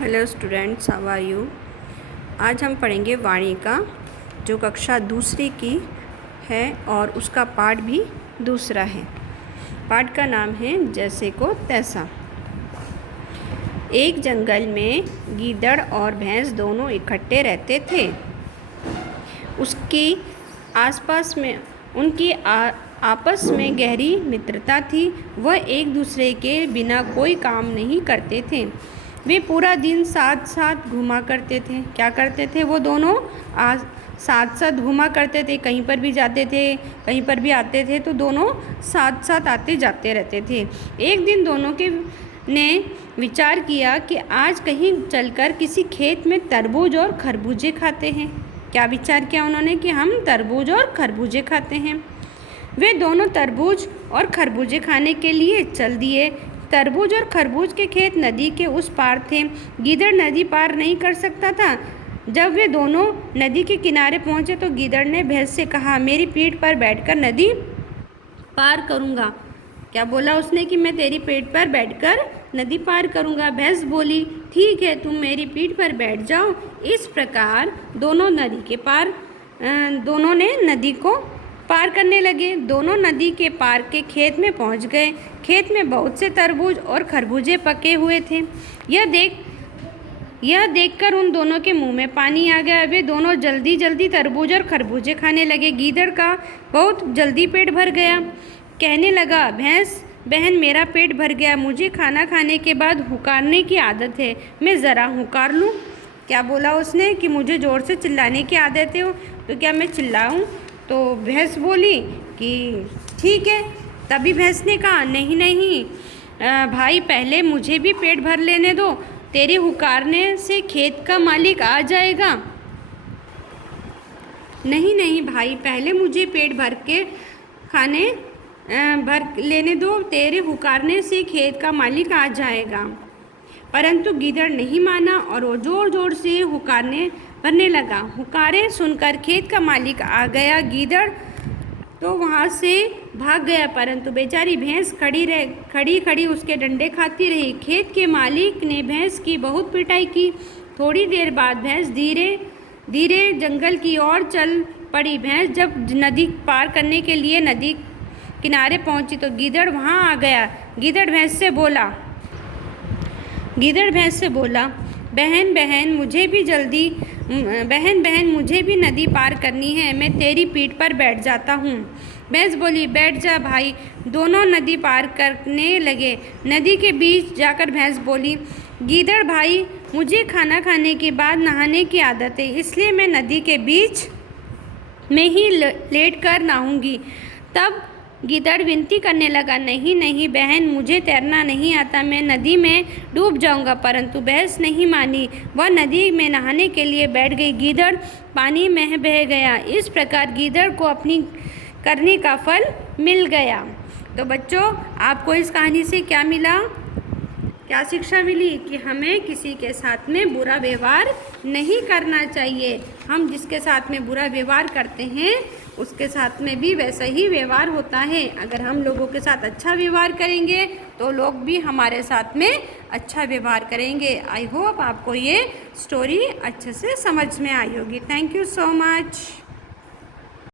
Hello students, how are you. आज हम पढ़ेंगे वाणी का, जो कक्षा दूसरी की है और उसका पाठ भी दूसरा है। पाठ का नाम है जैसे को तैसा। एक जंगल में गीदड़ और भैंस दोनों इकट्ठे रहते थे। उसकी आसपास में उनकी आपस में गहरी मित्रता थी। वह एक दूसरे के बिना कोई काम नहीं करते थे। वे पूरा दिन साथ साथ घूमा करते थे। क्या करते थे? वो दोनों साथ साथ घूमा करते थे। कहीं पर भी जाते थे, कहीं पर भी आते थे तो दोनों साथ साथ आते जाते रहते थे। एक दिन दोनों के ने विचार किया कि आज कहीं चलकर किसी खेत में तरबूज और खरबूजे खाते हैं। क्या विचार किया उन्होंने? कि हम तरबूज और खरबूजे खाते हैं। वे दोनों तरबूज और खरबूजे खाने के लिए चल दिए। तरबूज और खरबूज के खेत नदी के उस पार थे। गीदड़ नदी पार नहीं कर सकता था। जब वे दोनों नदी के किनारे पहुंचे तो गीदड़ ने भैंस से कहा, मेरी पीठ पर बैठकर नदी पार करूंगा। क्या बोला उसने? कि मैं तेरी पीठ पर बैठकर नदी पार करूंगा। भैंस बोली, ठीक है, तुम मेरी पीठ पर बैठ जाओ। इस प्रकार दोनों ने नदी को पार करने लगे। दोनों नदी के पार के खेत में पहुंच गए। खेत में बहुत से तरबूज और खरबूजे पके हुए थे। यह देखकर उन दोनों के मुंह में पानी आ गया। वे दोनों जल्दी जल्दी तरबूज और खरबूजे खाने लगे। गीदड़ का बहुत जल्दी पेट भर गया। कहने लगा, भैंस बहन, मेरा पेट भर गया। मुझे खाना खाने के बाद हुकारने की आदत है। मैं ज़रा हुकार लूँ। क्या बोला उसने? कि मुझे ज़ोर से चिल्लाने की आदत है, तो क्या मैं चिल्लाऊँ? तो भैंस बोली कि ठीक है। तभी भैंस ने कहा, नहीं नहीं भाई, पहले मुझे भी पेट भर लेने दो। तेरे हुकारने से खेत का मालिक आ जाएगा। नहीं नहीं भाई, पहले मुझे पेट भर के खाने भर लेने दो। तेरे हुकारने से खेत का मालिक आ जाएगा। परंतु गीदड़ नहीं माना और वो जोर जोर से हुकारने भरने लगा। हुकारे सुनकर खेत का मालिक आ गया। गीदड़ तो वहाँ से भाग गया, परंतु बेचारी भैंस खड़ी उसके डंडे खाती रही। खेत के मालिक ने भैंस की बहुत पिटाई की। थोड़ी देर बाद भैंस धीरे धीरे जंगल की ओर चल पड़ी। भैंस जब नदी पार करने के लिए नदी किनारे पहुंची तो गीदड़ वहाँ आ गया। गीदड़ भैंस से बोला, बहन बहन, मुझे भी नदी पार करनी है। मैं तेरी पीठ पर बैठ जाता हूँ। भैंस बोली, बैठ जा भाई। दोनों नदी पार करने लगे। नदी के बीच जाकर भैंस बोली, गीदड़ भाई, मुझे खाना खाने के बाद नहाने की आदत है, इसलिए मैं नदी के बीच में ही लेट कर नहाऊंगी। तब गीदड़ विनती करने लगा, नहीं नहीं बहन, मुझे तैरना नहीं आता, मैं नदी में डूब जाऊंगा। परंतु भैंस नहीं मानी। वह नदी में नहाने के लिए बैठ गई। गीदड़ पानी में बह गया। इस प्रकार गीदड़ को अपनी करनी का फल मिल गया। तो बच्चों, आपको इस कहानी से क्या मिला? क्या शिक्षा मिली? कि हमें किसी के साथ में बुरा व्यवहार नहीं करना चाहिए। हम जिसके साथ में बुरा व्यवहार करते हैं उसके साथ में भी वैसा ही व्यवहार होता है। अगर हम लोगों के साथ अच्छा व्यवहार करेंगे तो लोग भी हमारे साथ में अच्छा व्यवहार करेंगे। आई होप आपको ये स्टोरी अच्छे से समझ में आई होगी। Thank you so much.